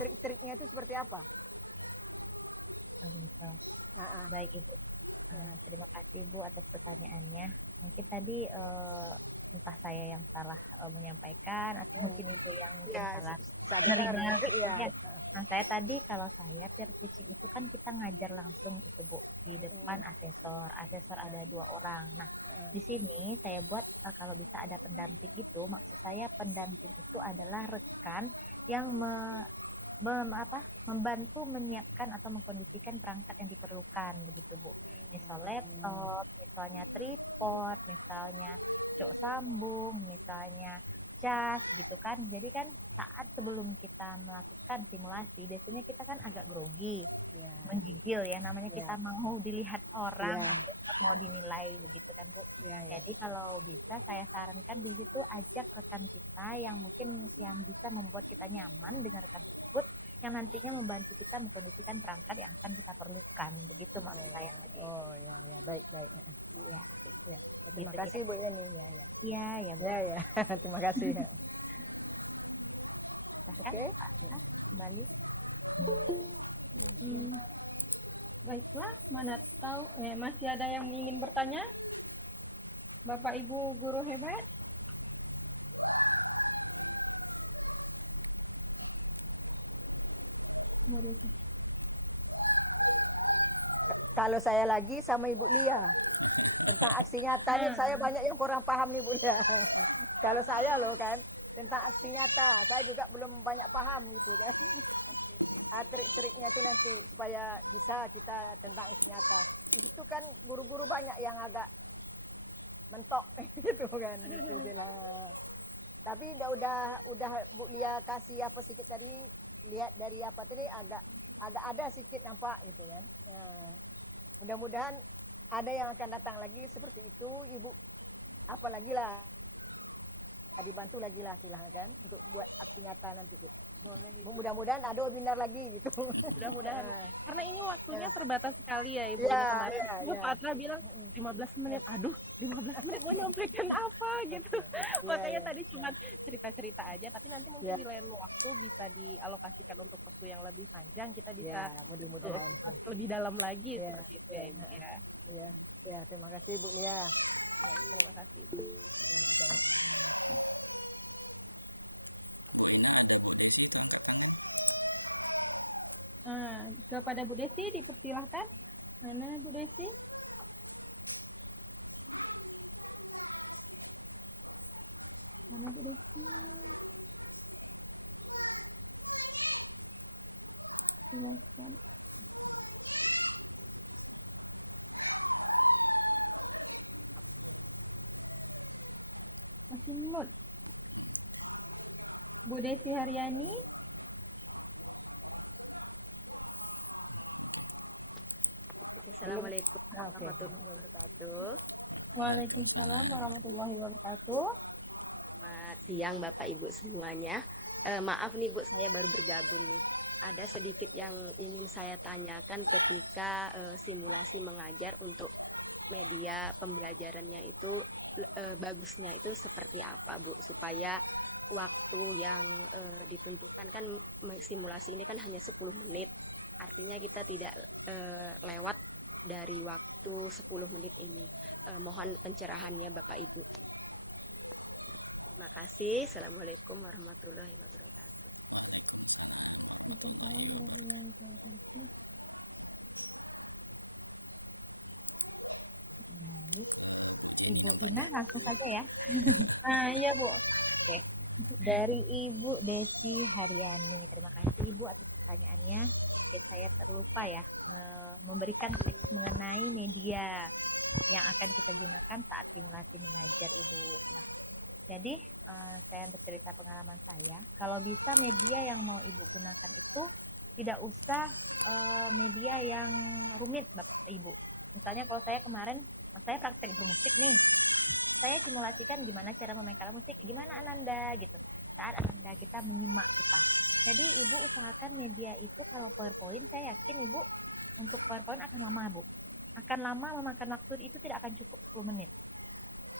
trik-triknya itu seperti apa? Baik Ibu. Terima kasih Bu atas pertanyaannya. Mungkin tadi entah saya yang salah menyampaikan atau mungkin Ibu yang salah menerima. Ya. Nah, saya tadi kalau saya itu kan kita ngajar langsung gitu Bu, di depan asesor ada 2 orang. Nah, di sini saya buat kalau bisa ada pendamping itu, maksud saya pendamping itu adalah rekan yang membantu menyiapkan atau mengkondisikan perangkat yang diperlukan gitu Bu. Misal laptop, misalnya tripod, misalnya untuk sambung, misalnya cas gitu kan. Jadi kan saat sebelum kita melakukan simulasi biasanya kita kan agak grogi, menggigil ya, namanya kita mau dilihat orang terus menilai gitu kan Bu. Jadi kalau bisa saya sarankan di situ ajak rekan kita yang mungkin yang bisa membuat kita nyaman dengan rekan tersebut, yang nantinya membantu kita mengkondisikan perangkat yang akan kita perlukan gitu maksud saya. Oh, baik. Terima kasih Bu Yani. Iya ya Bu. Ya. Terima kasih. Oke. Kembali. Baiklah, mana tahu masih ada yang ingin bertanya? Bapak Ibu guru hebat. Kalau saya lagi sama Ibu Lia. Aksi nyatanya saya banyak yang kurang paham Ibu ya. Kalau saya loh kan tentang aksi nyata, saya juga belum banyak paham gitu kan. trik-triknya tuh nanti supaya bisa kita tentang ingatan. Itu kan guru-guru banyak yang agak mentok gitu kan. Tapi udah dia kasih apa tuh tadi, lihat dari apa tadi agak ada sedikit apa gitu ya. Mudah-mudahan ada yang akan datang lagi seperti itu, ibu apalagi lah dibantu lagi lah bilang kan untuk buat aksi nyata nanti gitu. Mudah-mudahan ada webinar lagi gitu. Mudah-mudahan karena ini waktunya terbatas sekali ya ibu. Iya, Kemarin iya, Bu iya. Patra bilang 15 menit, aduh 15 menit mau nyampaikan apa gitu. Makanya tadi cuma cerita-cerita aja, tapi nanti mungkin Iya. lain waktu bisa dialokasikan untuk waktu yang lebih panjang, kita bisa Mudah-mudahan. lebih dalam lagi Iya. seperti itu ya ini ya. Ya, terima kasih Bu ya. Bu Ina, ada Bu Desi itu angkat tangan. Kepada Bu Desi dipersilahkan. Mana Bu Desi? Masih mood. Bu Desi Haryani. Assalamualaikum warahmatullahi wabarakatuh. Waalaikumsalam. warahmatullahi wabarakatuh. Siang Bapak Ibu semuanya. Maaf nih Bu, saya baru bergabung. Ada sedikit yang ingin saya tanyakan ketika simulasi mengajar untuk media pembelajarannya itu bagusnya itu seperti apa Bu, supaya waktu yang ditentukan kan simulasi ini kan hanya 10 menit, artinya kita tidak lewat dari waktu 10 menit ini. Mohon pencerahannya Bapak Ibu. Terima kasih. Assalamualaikum warahmatullahi wabarakatuh. Waalaikumsalam warahmatullahi wabarakatuh. Ke Bu Jenny nampaknya. Langsung saja ya. Iya Bu. Dari Ibu Desi Haryani. Terima kasih Ibu atas pertanyaannya. Dan saya terlupa ya memberikan tips mengenai media yang akan kita gunakan saat simulasi mengajar. Jadi saya bercerita pengalaman saya. Kalau bisa media yang mau Ibu gunakan itu tidak usah media yang rumit Bapak Ibu. Misalnya kalau saya kemarin saya praktek musik nih, saya simulasikan gimana cara memainkan musik, gimana Ananda gitu saat ketika kita menyimak. Jadi Ibu usahakan media itu kalau PowerPoint, saya yakin Ibu untuk PowerPoint akan lama Bu, akan lama memakan waktu, itu tidak akan cukup 10 menit.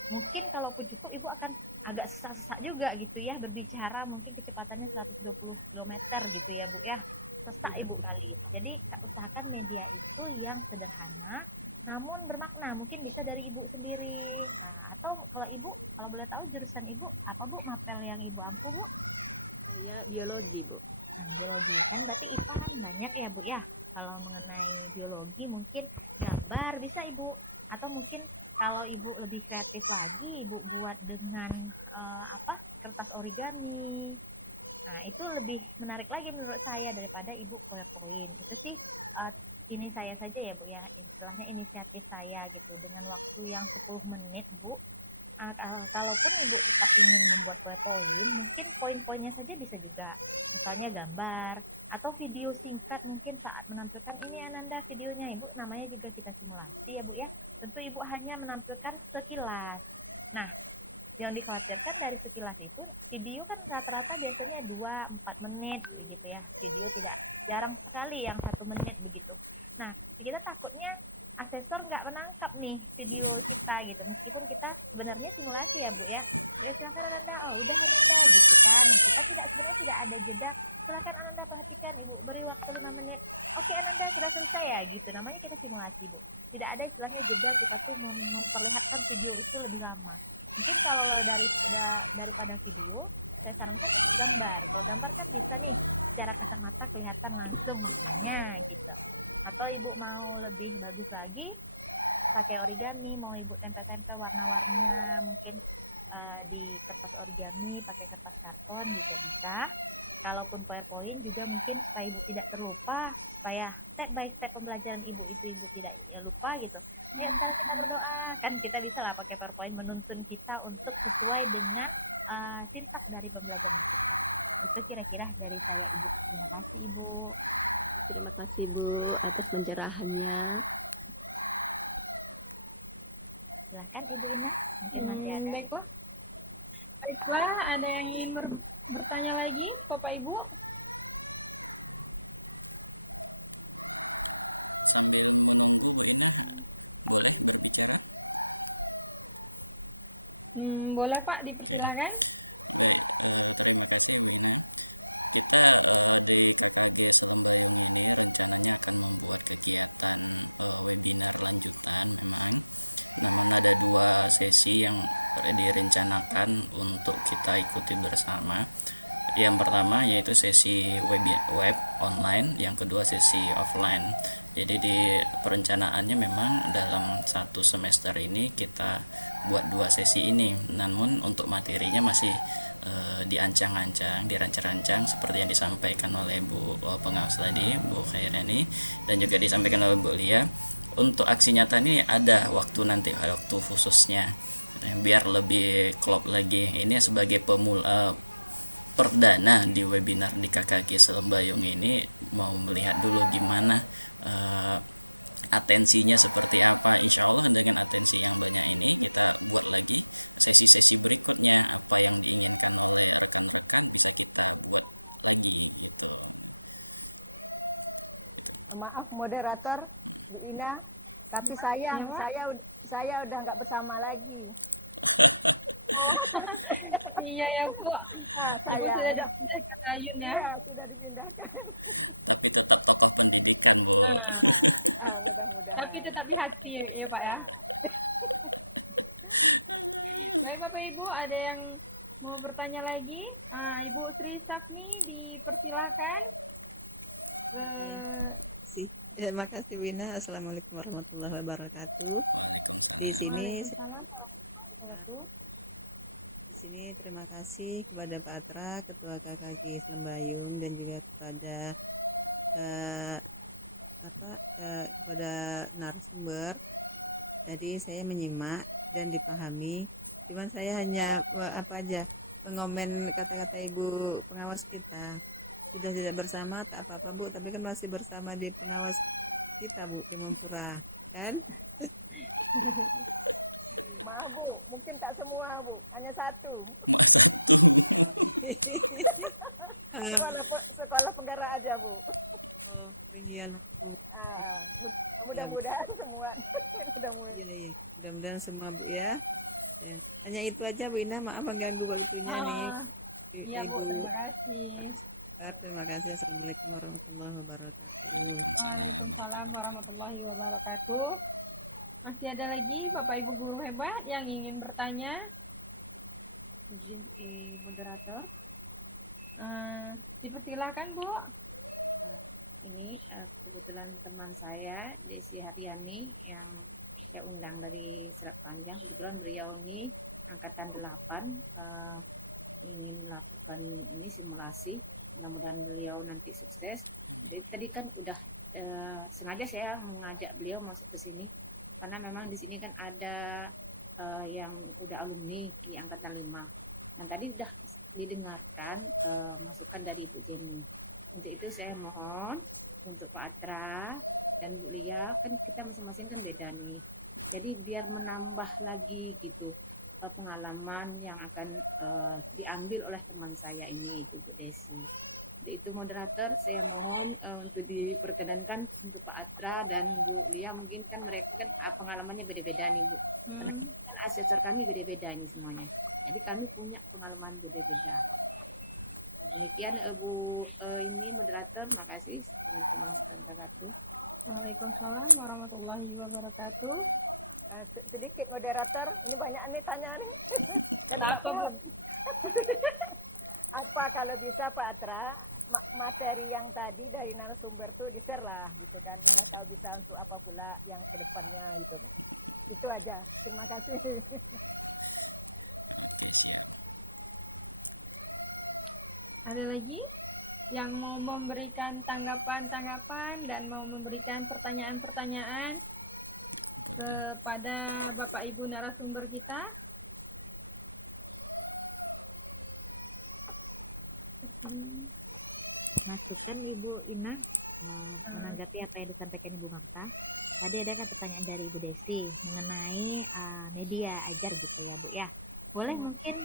Mungkin kalaupun cukup Ibu akan agak sesak juga gitu ya, berbicara mungkin kecepatannya 120 km gitu ya Bu ya, sesak Ibu kali ini. Jadi usahakan media itu yang sederhana namun bermakna, mungkin bisa dari Ibu sendiri. Atau kalau Ibu, kalau boleh tahu jurusan Ibu apa Bu, mapel yang Ibu ambil Bu? Ya, biologi Bu. Biologi. Oh, berarti itu banyak ya Bu ya. Kalau mengenai biologi mungkin gambar bisa Ibu, atau mungkin kalau Ibu lebih kreatif lagi, Ibu buat dengan kertas origami. Nah, itu lebih menarik lagi menurut saya daripada Ibu PowerPoint. Itu sih ini saya saja ya Bu ya, istilahnya inisiatif saya gitu, dengan waktu yang 10 menit Bu. Kalaupun Ibu tetap ingin membuat PowerPoint, mungkin poin-poinnya saja bisa juga, misalnya gambar atau video singkat mungkin saat menampilkan ini Ananda videonya, Ibu namanya juga kita simulasi ya Bu ya, tentu Ibu hanya menampilkan sekilas. Nah, yang dikhawatirkan dari sekilas itu, video kan rata-rata biasanya 2-4 menit gitu ya, video tidak jarang sekali yang 1 menit begitu. Nah, kita takutnya asesor nggak menangkap nih video kita gitu, meskipun kita sebenarnya simulasi ya Bu ya, silakan Anda, udah gitu kan, kita tidak ada jeda, silakan Anda perhatikan Ibu, beri waktu 5 menit, oke Anda sudah selesai ya gitu, namanya kita simulasi Bu, tidak ada istilahnya jeda, kita tuh memperlihatkan video itu lebih lama. Mungkin kalau daripada video, saya sarankan gambar kan biasanya secara kasat mata kelihatan langsung misalnya gitu. Atau Ibu mau lebih bagus lagi pakai origami, mau Ibu tempel-tempel warna-warni mungkin di kertas ataupun poin-poin juga mungkin supaya ibu tidak terlupa, supaya step by step pembelajaran ibu tidak terlupa gitu. Yuk kita berdoa, kan kita bisa lah pakai PowerPoint menuntun kita untuk sesuai dengan sintaks dari pembelajaran. Itu kira-kira dari saya. Terima kasih ibu. Terima kasih Bu atas pencerahannya. Silakan ibu ini. Mungkin nanti Baiklah. Baiklah, ada yang ingin bertanya lagi, Bapak Ibu? Sambil menunggu Bu Ina, boleh berbicara? Boleh Pak, dipersilakan. Baik, terima kasih Bu Ina. Kita di KKG Selembayung ini rencananya akan membuat kegiatan webinar lanjutan memang. Namun ada 2 sesi yang direncanakan untuk kita ikuti bersama. Yang pertama yaitu sesi web online, yang kedua sesi offline. Jadi di perencanaannya memang dalam 1 semester ini kita buat 2 sesi ini. Namun untuk materinya masih dirancang-rancang seperti yang disampaikan oleh Bu pengawas tadi, Bu Khairani, dan juga disampaikan oleh Bu Lia. Untuk aksi nyata ini ada waktu khususnya biar lebih klop lagi. Ini sebagai perdana di webinar di KKG Selembayung ini, mau melihat dulu gimana atensinya seperti apa. Insya Allah dengan atensi yang banyak ini kita buat lagi sesi-sesi berikutnya, apa yang diinginkan oleh rekan-rekan bisa kita buat lagi gitu. Maaf moderator Bu Ina, tapi saya udah nggak bersama lagi. Iya ya Bu. Ibu sudah dapat ke Ayun ya. Sudah dipindahkan. Tapi tetap tokoh pendidikan Bu. Tapi tetap di hati ya Pak ya. Baik Bapak Ibu, ada yang mau bertanya lagi? Ibu Sri Safni dipersilakan. Terima kasih Wina. Assalamualaikum warahmatullahi wabarakatuh. Waalaikumsalam. Di sini terima kasih kepada Pak Atra, Ketua KKG Selembayung, dan juga kepada narasumber. Jadi saya menyimak dan dipahami. Cuman saya hanya mengomen kata-kata Ibu pengawas kita. Sudah tidak bersama tak apa-apa Bu, tapi kan masih bersama di pengawas kita Bu, Gunung Pura kan. Maaf Bu, mungkin tak semua Bu, hanya satu. Satu. Kepala penggerak aja Bu. Kemudian Mudah-mudahan semua. mudah-mudahan semua Bu ya. Hanya itu aja Bu Ina, maaf mengganggu waktunya nih. Iya Bu, terima kasih. Terima kasih. Assalamualaikum warahmatullahi wabarakatuh. Waalaikumsalam Warahmatullahi wabarakatuh. Masih ada lagi Bapak Ibu guru hebat yang ingin bertanya? Dipersilakan Bu. Ini kebetulan teman saya Desi Haryani yang saya undang dari Selat Panjang. Kebetulan beliau ini angkatan 8 melakukan ini simulasi. Mudah-mudahan beliau nanti sukses. Jadi tadi kan udah sengaja saya mengajak beliau masuk ke sini karena memang di sini kan ada yang udah alumni di angkatan 5. Nah tadi udah didengarkan masukan dari Ibu Deni. Untuk itu saya mohon untuk Pak Atra dan Bu Lia, kan kita masing-masing kan beda nih. Jadi biar menambah lagi gitu pengalaman yang akan diambil oleh teman saya ini, Bu Desi. Jadi itu moderator, saya mohon untuk diperkenankan untuk Pak Atra dan Bu Lia, mungkin kan mereka kan pengalamannya beda-beda nih Bu. Asesor kami beda-beda nih semuanya. Jadi kami punya pengalaman beda-beda. Demikian Bu ini moderator, makasih. Waalaikumsalam warahmatullahi wabarakatuh. Sedikit moderator, ini banyak nih tanyaan. Apa Bu? Apa kalau bisa Pak Atra, materi yang tadi dari narasumber itu di-share lah gitu kan. Kalau bisa untuk apa pula yang berkepanjangan gitu. Itu aja. Terima kasih. Oke, siap. Ada lagi? yang mau memberikan tanggapan-tanggapan dan mau memberikan pertanyaan-pertanyaan kepada Bapak Ibu narasumber kita. Masukan Ibu Ina menanggapi apa yang disampaikan Ibu Marta. Tadi ada pertanyaan dari Ibu Desi mengenai media ajar gitu ya Bu ya. Boleh mungkin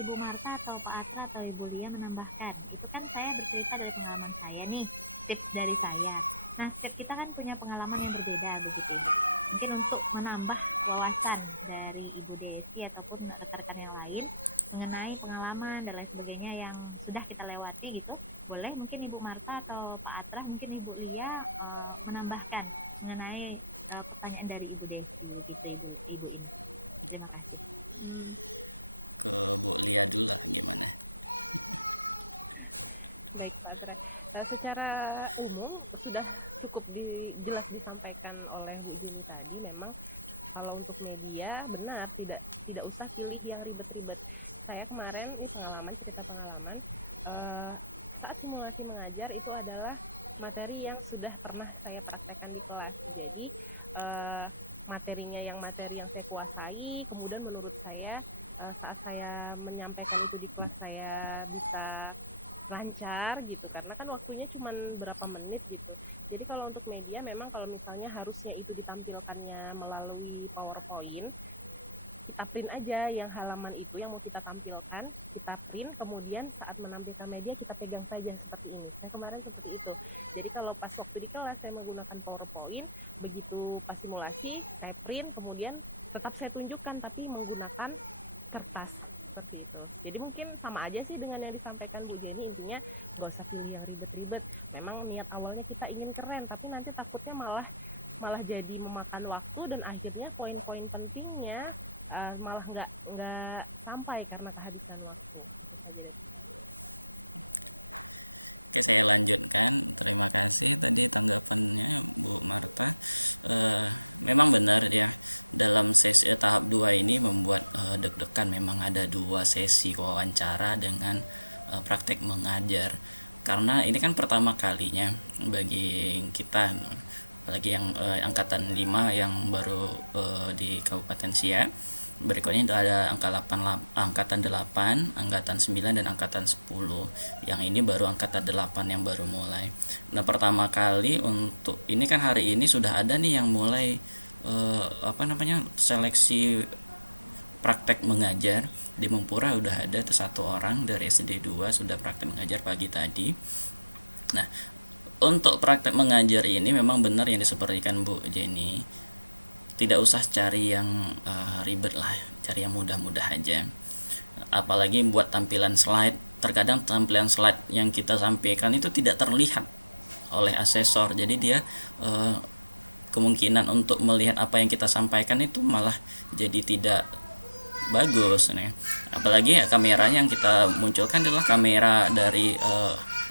Ibu Marta atau Pak Atra atau Ibu Lia menambahkan. Itu kan saya bercerita dari pengalaman saya nih, tips dari saya. Nah, setiap kita kan punya pengalaman yang berbeda begitu. Mungkin untuk menambah wawasan dari Ibu Desi ataupun rekan-rekan yang lain mengenai pengalaman dan lain sebagainya yang sudah kita lewati gitu, boleh mungkin Ibu Marta atau Pak Atra, mungkin Ibu Lia menambahkan mengenai pertanyaan dari Ibu Desi gitu Ibu ini. Terima kasih. Ke Bu Lia dulu lah, gimana? Baik Pak Atra. Secara umum sudah cukup jelas disampaikan oleh Bu Juni tadi. Memang kalau untuk media benar tidak usah pilih yang ribet-ribet. Saya kemarin cerita pengalaman saat simulasi mengajar itu adalah materi yang sudah pernah saya praktekkan di kelas. Jadi materi yang saya kuasai, kemudian menurut saya saat saya menyampaikan itu di kelas saya bisa lancar gitu, karena kan waktunya cuma berapa menit gitu. Jadi kalau untuk media memang kalau misalnya harusnya itu ditampilkannya melalui PowerPoint, kita print aja yang halaman itu yang mau kita tampilkan, kita print, kemudian saat menampilkan media kita pegang saja seperti ini. Nah kemarin seperti itu. Jadi kalau pas waktu di kelas saya menggunakan PowerPoint, begitu pas simulasi saya print, kemudian tetap saya tunjukkan tapi menggunakan kertas seperti itu. Jadi mungkin sama aja sih dengan yang disampaikan Bu Jenny, intinya gak usah pilih yang ribet-ribet. Memang niat awalnya kita ingin keren, tapi nanti takutnya malah jadi memakan waktu dan akhirnya poin-poin pentingnya malah nggak sampai karena kehabisan waktu. Oke, saya lanjutkan. Terima kasih tadi tanggapannya Bu Marta. Memang benar ya, dalam sesi tahap 2 ini membuat deg-degan. Memang ada 2 sesi wawancara dengan praktek mengajar. Karena ini kan pertama kalinya bagi kita, apalagi yang angkatan 5 yang baru di Kabupaten Siak. Berikutnya itu ada angkatan 8, angkatan 9 dan angkatan 10. Yang ini baru angkatan 8 yang baru mulai. Nah, pertama kali untuk ini kan hari ini sudah ada nih yang mulai seleksi praktek mengajar. Di Mempura udah ada tuh 1 orang dari SD 2 sudah praktek mengajar pagi tadi. Nah, untuk praktek mengajar ini memang benar yang disepertikan Bu Jenny. Tidak usah cari yang ribet lah, cari yang mudah-mudah aja. Apalagi buat tampilan slide, terkadang tampilan slide yang kita sampaikan itu tidak terlihat oleh asesor. Jadi dia kemungkinan untuk melihat apa yang kita sampaikan itu malah jadi tidak bagus nih. Apalagi ya, kameranya yang kita munculkan adalah kamera dari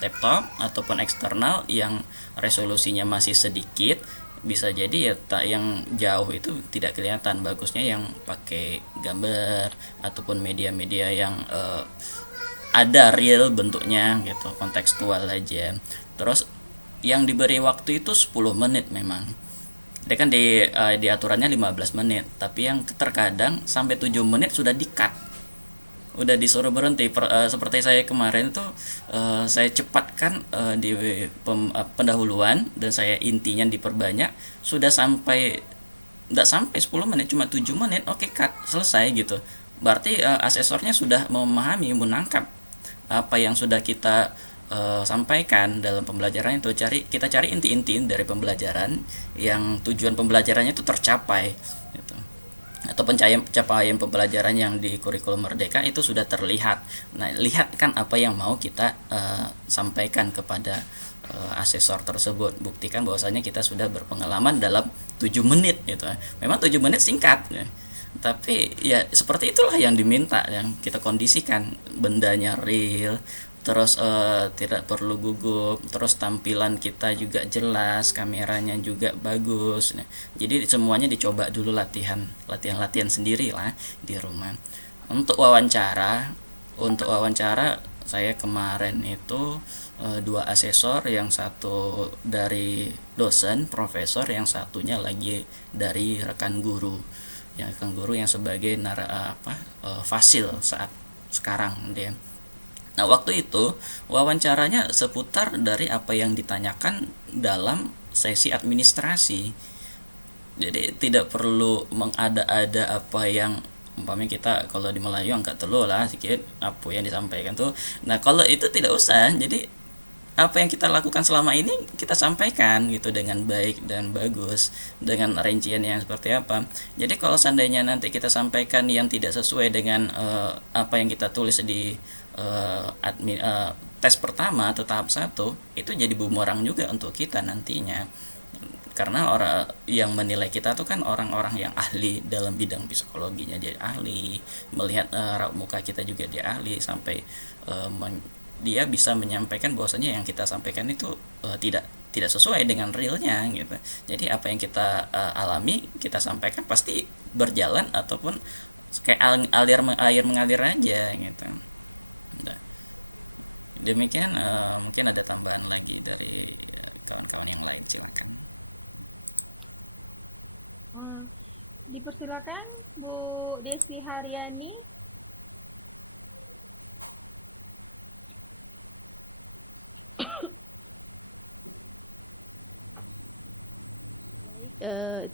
laptop ataupun eksternal yang resolusinya masih sedikit. Bisa jadi ya yang jauh itu tidak kelihatan. Bagusnya yang pakai gambar ataupun media-media yang ada real bentuknya gitu, kontekstual aja. Terus yang diberi waktu itu 10 menit memang. Dia kan di aturannya 15 menit, tapi yang terkadang sampai 7 menit sudah di-cut. Udah disuruh berhenti. Seperti saya kemarin tuh saya cepatkan di pendahuluan dan saya intinya diperbanyak, sudah enggak sampai 10 menit, cuma 7 menit, oke, cut, selesai gitu. Berarti asesornya sudah memahami, menangkap apa yang sudah kita sampaikan dalam pembelajaran itu. Kita cari inti-inti dari pembelajaran yang tujuan pembelajarannya itu tercapai gitu. Atau pencapaian pembelajaran yang di kurikulum Merdeka itu sudah terlihat. Nah, lihat kan apa yang mau kita sampaikan kepada asesor tersebut. Buktikan bahwasanya kita sudah berpengalaman dalam 7 menit gitu. Memang 7 menit singkat ya. Tapi ya seperti itulah yang diminta, yang kita kondisikan, bendanya real, terus tidak perlu gugup, terus tampilan kita juga jelas, kameranya juga bagus. Nah, jadi semuanya dicoba dulu latihan sendiri lah di rumah. Untuk wawancara saya kemarin itu dua asesor, yang satu dari dosen profesor, yang satunya lagi dari rekan guru, yang sebagai fasil saat sekarang dia. Nah, waktu itu wawancaranya seputar dari apa yang ditanyakan dalam sesi administrasi. Jadi tidak perlu mengada-ada apa yang umpamanya kita kalau di Melayu angkat telu lah sedikit apa yang disampaikan tuh. Nah, kalau itu tidak usah. Jadi apa yang kita lakukan selama ini kita sampaikan gitu dengan baik dan bagus, dengan rincian yang seperti apa. Jadi kalau seandainya nanti kita sampaikan yang tidak sesuai dengan apa yang kita tulis di tes pertama atau tahap 1, itu jadi bumerang juga untuk kita nantinya, karena orang yang menilai kita tuh kan orang-orang yang ahli dalam bidang psikologinya, dia ahli melihat raut muka kita juga, dia ahli sampai dia bisa menyampaikan bahwasanya yang kita sampaikan itu tidak sesuai dengan realnya gitu. Jadi apa yang kita alami kita sampaikan pasti berjalan ataupun kayak air mengalir aja gitu. Nah, demikian, mungkin ada tambahan lagi dari kawan-kawan yang lain, silakan. Dipersilakan Bu Desi Haryani.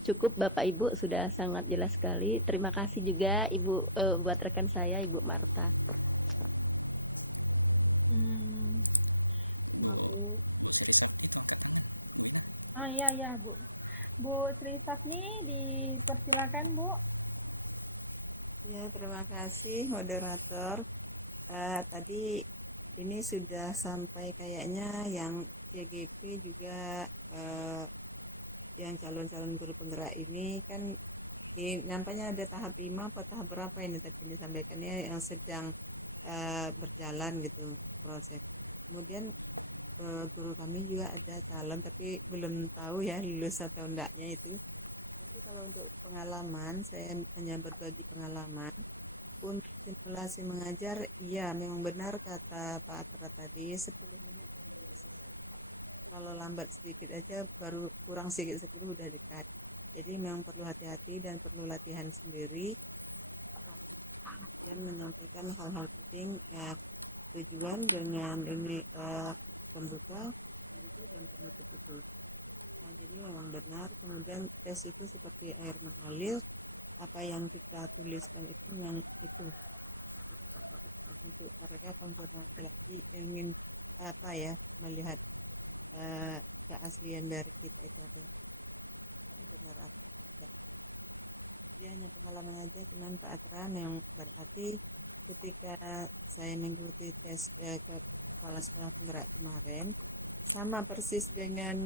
Cukup Bapak Ibu sudah sangat jelas sekali. Terima kasih juga Ibu buat rekan saya Ibu Marta. Bu Sri Safni itu angkat tangan, Bu Ina. Iya Bu. Bu Sri Safni dipersilakan Bu. Ya, terima kasih moderator. Tadi ini sudah sampai kayaknya yang GGP juga yang calon-calon guru penggerak ini kan nampaknya ada tahap 5 atau tahap berapa ini tadi disampaikannya yang sedang berjalan gitu proses. Kemudian guru kami juga ada calon tapi belum tahu ya lulus atau enggaknya itu. Untuk pengalaman, saya hanya berbagi pengalaman. Untuk simulasi mengajar, iya memang benar kata Pak Atka tadi, kalau lambat sedikit aja baru kurang sedikit udah dekat. Jadi memang perlu hati-hati dan perlu latihan sendiri menentukan hal-hal penting tujuan dengan ini pembuka. Ini memang benar. Kemudian resiko seperti air mengalir, apa yang kita tulis itu memang itu mereka akan jadi ingin apa ya melihat keaslian dari itu. Jadi masalah mengajar dengan Pak Atra memang berat, tapi ketika saya mengikuti tes kepala sekolah penggerak kemarin sama persis dengan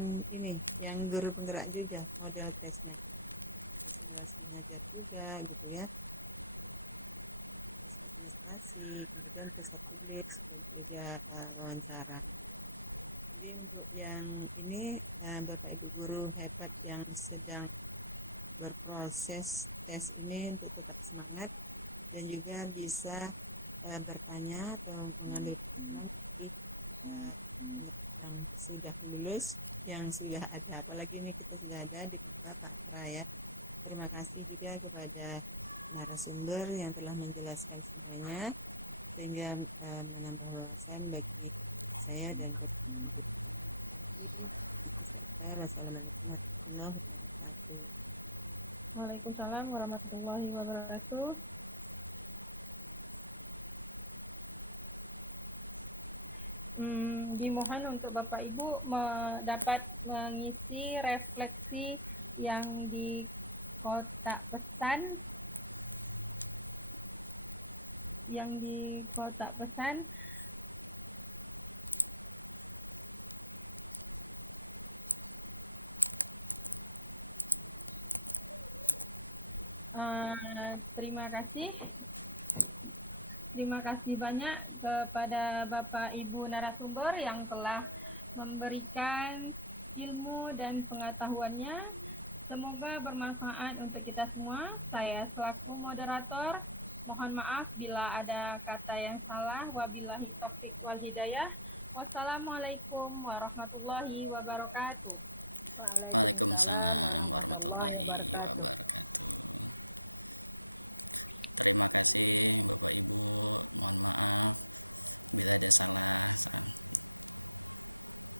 ini yang guru penggerak juga model tesnya juga gitu ya, dan peserta juga wawancara. Untuk yang ini Bapak Ibu guru hebat yang sedang berproses tes ini untuk tetap semangat dan juga bisa bertanya atau mengambil pesan yang sudah lulus, yang sudah ada, apalagi ini kita sudah ada di kota Tangerang ya. Terima kasih juga kepada narasumber yang telah menjelaskan semuanya sehingga menambah wawasan bagi saya dan Waalaikumsalam warahmatullahi wabarakatuh. Dimohon untuk Bapak Ibu dapat mengisi refleksi yang di kotak pesan, terima kasih banyak kepada Bapak Ibu narasumber yang telah memberikan ilmu dan pengetahuannya. Semoga bermanfaat untuk kita semua. Saya selaku moderator Mohon maaf bila ada kata yang salah. Wabillahi taufiq wal hidayah. Wassalamualaikum warahmatullahi wabarakatuh. Waalaikumsalam warahmatullahi wabarakatuh. Terima kasih Bapak Ibu, mohon maaf bila ada salah.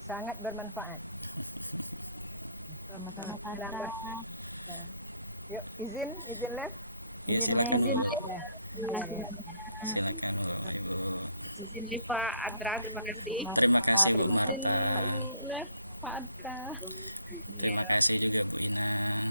Sangat bermanfaat. Yuk, izin les. Ya silakan Bu. Silakan Bu, Bapak Ibu. Izin nih Pak Andra, terima kasih. Terima kasih Bu Marta. Pak Adka. Terima kasih juga Bu Ina.